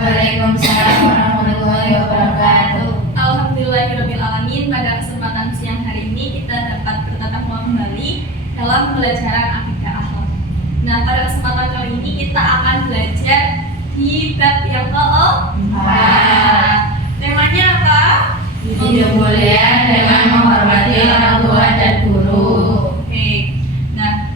Waalaikumsalam warahmatullahi wabarakatuh. Alhamdulillahirabbil alamin. Pada kesempatan siang hari ini kita dapat bertatap muka kembali dalam pembelajaran akidah akhlak. Nah, pada kesempatan kali ini kita akan belajar di bab yang keempat. Temanya apa? Hidup mulia dengan menghormati orang tua dan guru. Oke. Nah,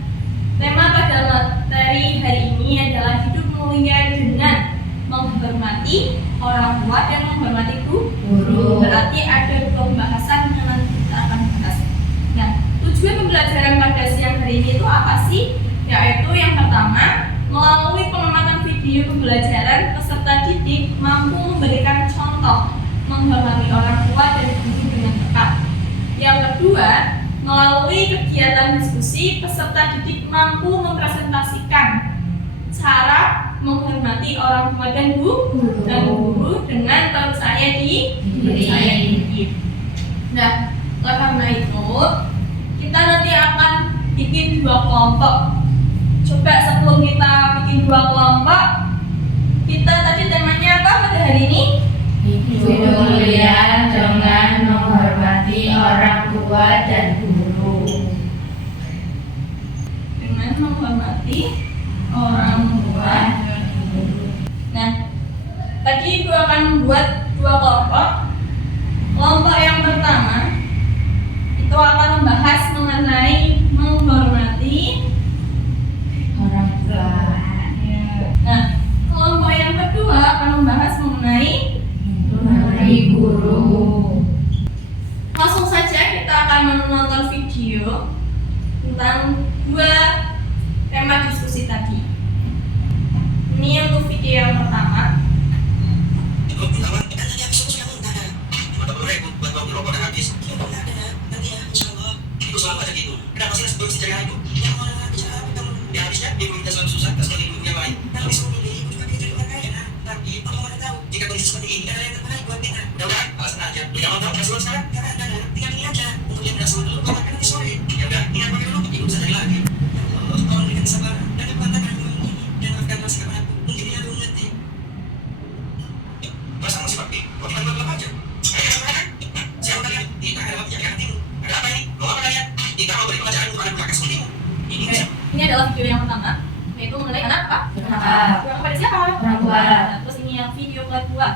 tema pada materi hari ini adalah hidup mulia dengan menghormati orang tua dan menghormati guru. Berarti ada dua pembahasan yang nanti kita akan bahas. Nah, tujuan pembelajaran pada siang hari ini itu apa sih? Yaitu yang pertama, melalui pengamatan video pembelajaran, peserta didik mampu memberikan contoh menghormati orang tua dan guru dengan tepat. Yang kedua, melalui kegiatan diskusi, peserta didik mampu mempresentasikan cara menghormati orang tua dan guru dengan percaya diri. Nah, oleh karena itu kita nanti akan bikin dua kelompok. Coba sebelum kita bikin dua kelompok, kita tadi temanya apa pada hari ini? Hidup mulia dengan menghormati orang tua dan guru. Dengan menghormati orang tua. Nah, tadi Ibu akan membuat dua kelompok. Kelompok yang pertama itu akan membahas mengenai menghormati Orang tua. Nah, kelompok yang kedua akan membahas mengenai Menghormati guru. langsung saja kita akan menonton video tentang dua tema diskusi tadi. Ini untuk video yang pertama. Jika kondisi seperti ini, ada yang terbaik buat kita. Mudah-mudahan alasan aja. Tidak mau tahu kasihan sekarang? Karena ada. Tinggal ini aja. Untuk yang udah dulu, kalau makan nanti sore. Ya udah, ingat pakai dulu. Ibu bisa cari lagi. Tolong berikan kesabaran dan kekuatan ini. Dan maafkan masih kepada aku. Mungkin dia belum ngerti. Masa masih bakti? Kok kita belum aja? Ayo, kan? Siapa kalian? Kita ada waktu yang timur. Ada apa ini? Mau apa kalian? Kita mau beri pelajaran untuk anak kakak sepertimu. Ini adalah video yang pertama, yaitu mengenai anak apa? Yang kepada siapa? Orang tua. Nah, terus ini yang video kedua.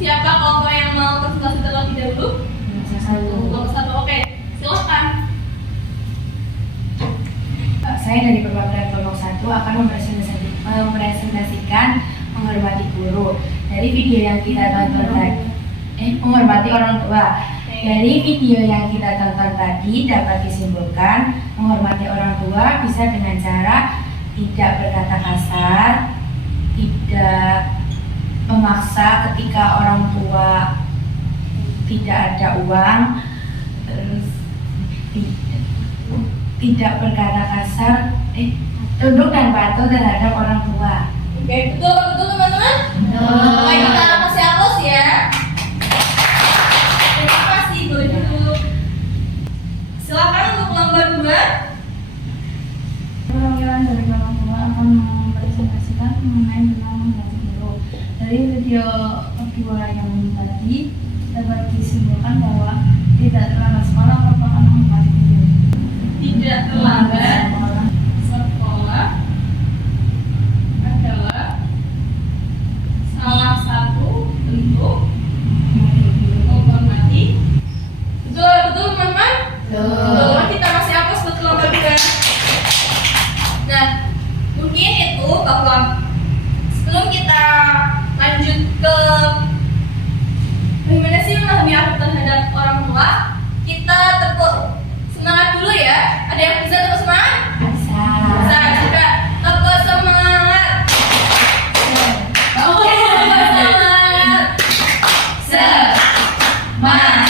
Siapa kelompok yang mau presentasi terlebih dahulu? Kelompok satu, oke. Silakan. Saya dari perwakilan kelompok 1 akan mempresentasikan menghormati guru. Dari video yang kita tonton tadi, menghormati orang tua. Dari video yang kita tonton tadi dapat disimpulkan menghormati orang tua bisa dengan cara tidak berkata kasar, tidak memaksa ketika orang tua tidak ada uang, terus tidak berkata kasar, tunduk dan patuh terhadap orang tua. Oke, betul teman-teman? Oke, kita kasih aplaus ya. Terima kasih dulu. Silakan untuk kelompok 2. Perwakilan dari kelompok 2 akan mempresentasikan mengenai tentang menghormati guru. Dari video kedua yang tadi dapat disimpulkan bahwa tidak terlambat sekolah merupakan menghormati guru. Tidak terlambat sekolah adalah salah satu bentuk menghormati. Betul teman-teman? Betul. Kita masih hapus buat kelompok 2. Nah, mungkin itu bahwa sebelum kita lanjut ke bagaimana sih memahami adab terhadap orang tua, kita tepuk semangat dulu ya. Ada yang bisa tepuk semangat? Bisa juga. Tepuk semangat. Oke, tepuk semangat. Semangat.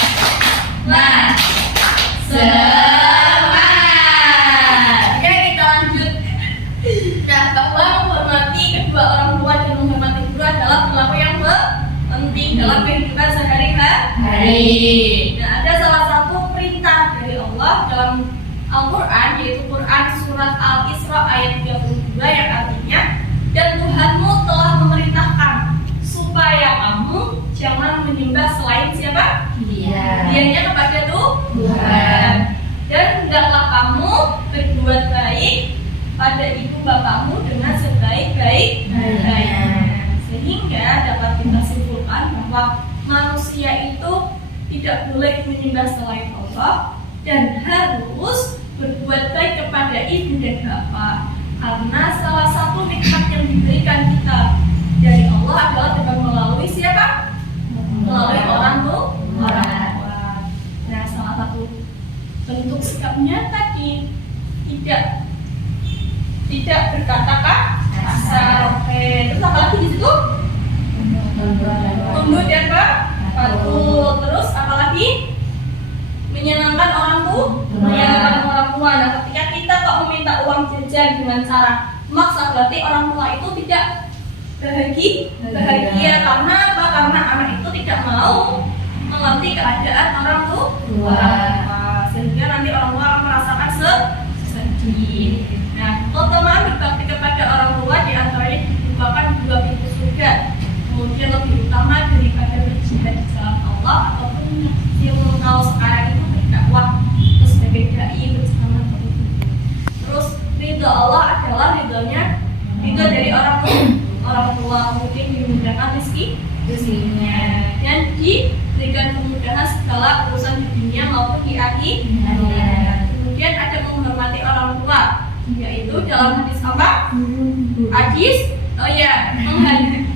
Oke, kita lanjut. Nah, bahwa menghormati kedua orang tua dan menghormati guru adalah perilaku yang penting dalam kehidupan sehari-hari. Nah, ada salah satu perintah dari Allah dalam Al-Quran, yaitu Quran Surat Al-Isra ayat 32 yang artinya, dan Tuhanmu telah memerintahkan supaya kamu jangan menyembah selain siapa? Dianya kepada Tuhan. Dan hendaklah kamu berbuat baik pada ibu bapakmu dengan sebaik-baiknya. Sehingga dapat kita simpulkan bahwa manusia itu tidak boleh menyembah selain Allah dan harus berbuat baik kepada ibu dan bapak, karena salah satu nikmat yang diberikan kita dari Allah adalah dengan melalui siapa? Melalui orang tua. Nah, salah satu bentuk sikapnya tadi tidak berkata kasar. Oke, terus apa lagi di situ? Tunduk dan patuh. Terus apa lagi? Menyenangkan orang tua. Nah, ketika kita kok meminta uang jajan dengan cara memaksa, berarti orang tua itu tidak bahagia. Karena apa? Karena anak itu tidak mau mengerti keadaan orang tua. Sehingga nanti orang tua akan merasakan sedih. Nah, keutamaan berbakti kepada orang tua diantaranya dibukakan 2 pintu surga. Kemudian lebih utama daripada berjihad di jalan Allah ataupun yang kalau sekarang itu berdakwah terus sebagai dai bersama teman. Terus ridho Allah adalah ridho dari orang tua, kemudian dimudahkan rezekinya dan diberikan kemudahan segala urusan di dunia maupun di akhirat. Kemudian ada menghormati orang tua, yaitu dalam hadis apa?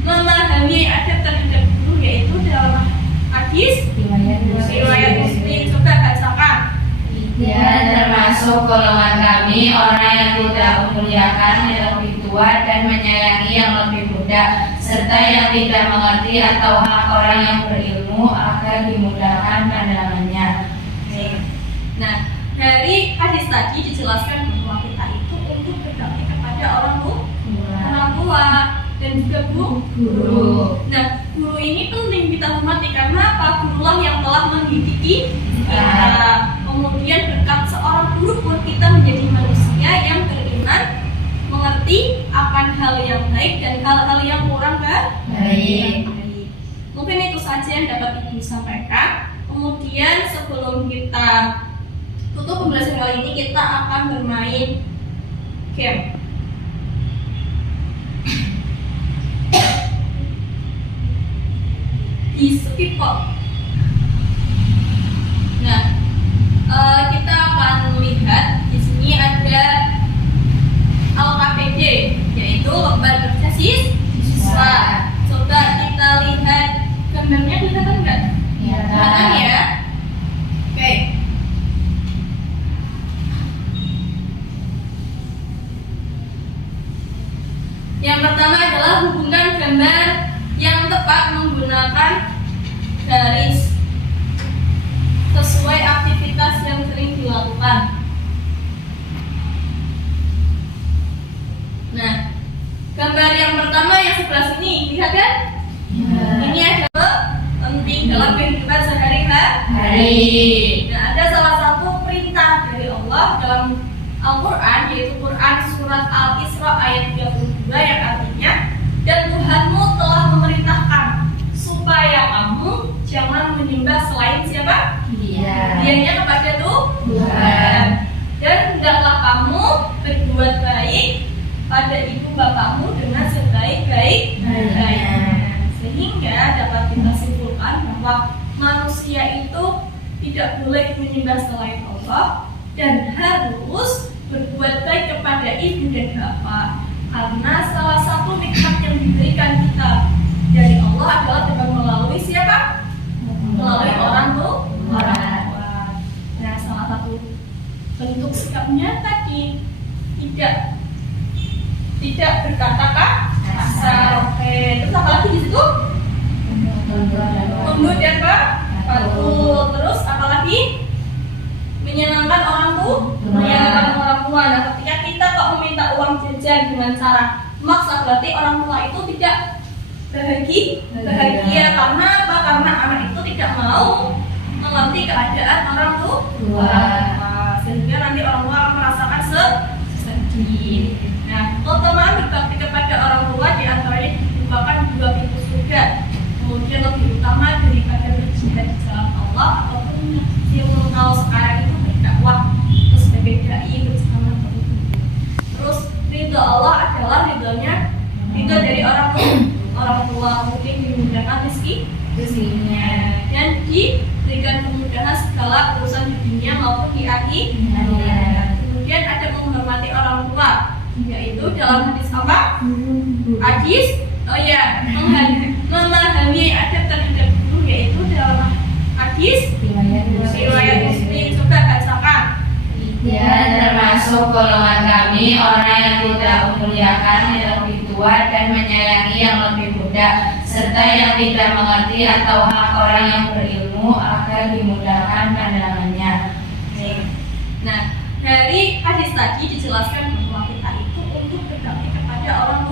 Memahami adab terhadap guru, yaitu dalam hadis riwayat Muslim. Coba bacakan. Dan termasuk golongan kami orang yang tidak memuliakan yang lebih tua dan menyayangi yang lebih muda, serta yang tidak mengerti atau hak orang yang berilmu agar dimudahkan pandangannya. Nah, dari hadis tadi dijelaskan bahwa kita itu untuk berbakti kepada orang tua dan juga guru. Nah, guru ini penting kita hormati karena apa? Gurulah yang telah mendidik kita. Kemudian berkat seorang guru pun kita menjadi manusia yang beriman, mengerti akan hal yang baik dan hal-hal yang kurang baik. Mungkin itu saja yang dapat Ibu sampaikan. Kemudian sebelum kita tutup pembelajaran kali ini, kita akan bermain game. di skip kok. Nah, kita akan melihat di sini ada LKPD, yaitu lembar kerja siswa. Coba kita lihat gambarnya, kelihatan nggak? Kelihatan ya. Oke. Yang pertama adalah hubungkan gambar yang tepat menggunakan garis sesuai aktivitas yang sering dilakukan. Nah, gambar yang pertama yang sebelah sini, lihat kan? Ini adalah penting dalam kehidupan sehari-hari. Nah, ada salah satu perintah dari Allah dalam Al-Quran, yaitu Quran surat Al-Isra ayat 32 yang artinya, dan Tuhanmu telah memerintahkan supaya kamu jangan menyembah selain siapa? Dianya kepada Tuhan. Dan hendaklah kamu berbuat baik pada ibu bapakmu dengan sebaik-baiknya. Sehingga dapat kita simpulkan bahwa manusia itu tidak boleh menyembah selain Allah dan harus berbuat baik kepada ibu dan bapak, karena salah satu nikmat yang diberikan kita dari Allah adalah dengan melalui siapa? Melalui orang tua. Nah, salah satu bentuk sikapnya tadi tidak berkata kasar. Oke, terus apa lagi di situ? Tunduk dan patuh. Terus apa lagi? Menyenangkan orang tua. Nah, ketika kita kok meminta uang jajan dengan cara maksa, berarti orang tua itu tidak bahagia. Karena apa? Karena anak itu tidak mau mengerti keadaan orang tua. Sehingga nanti orang tua akan merasakan sedih. Nah, keutamaan berbakti kepada orang tua diantaranya merupakan 2 pintu surga. Kemudian lebih utama daripada berjihad di jalan Allah ataupun yang kalau sekarang itu berdakwah terus sebagai dai bersama teman. Terus ridho Allah adalah ridho dari orang tua mungkin dimudahkan rezekinya dan diberikan kemudahan segala urusan di dunia maupun di akhirat. Kemudian ada menghormati orang tua, yaitu dalam hadis apa? Hadis, memahami adab terhadap guru, yaitu dalam hadis riwayat Muslim. Coba bacakan. Ya, termasuk golongan kami orang yang tidak memuliakan yang lebih tua dan menyayangi yang lebih muda, serta yang tidak mengerti atau hak orang yang berilmu agar dimudahkan pandangannya. Nah, dari hadis tadi dijelaskan bahwa kita itu untuk berbakti kepada orang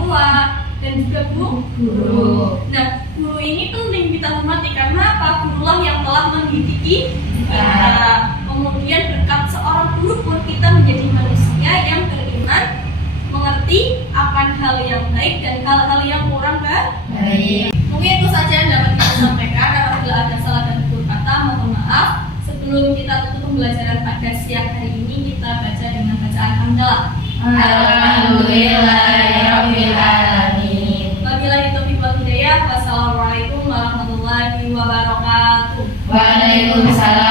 tua dan juga guru. Nah, guru ini penting kita hormati karena apa? Gurulah yang telah mendidik kita. Kemudian berkat seorang guru pun kita menjadi manusia yang beriman, mengerti akan hal yang baik dan hal-hal yang kurang baik. Mungkin itu saja yang dapat kita sampaikan. Apabila ada salah dan tutur kata, mohon maaf. Sebelum kita tutup pembelajaran pada siang hari ini, kita baca dengan bacaan hamdalah. Alhamdulillahirabbil alamin. Wabillahi taufiq wal hidayah. Wassalamualaikum warahmatullahi wabarakatuh. Waalaikumsalam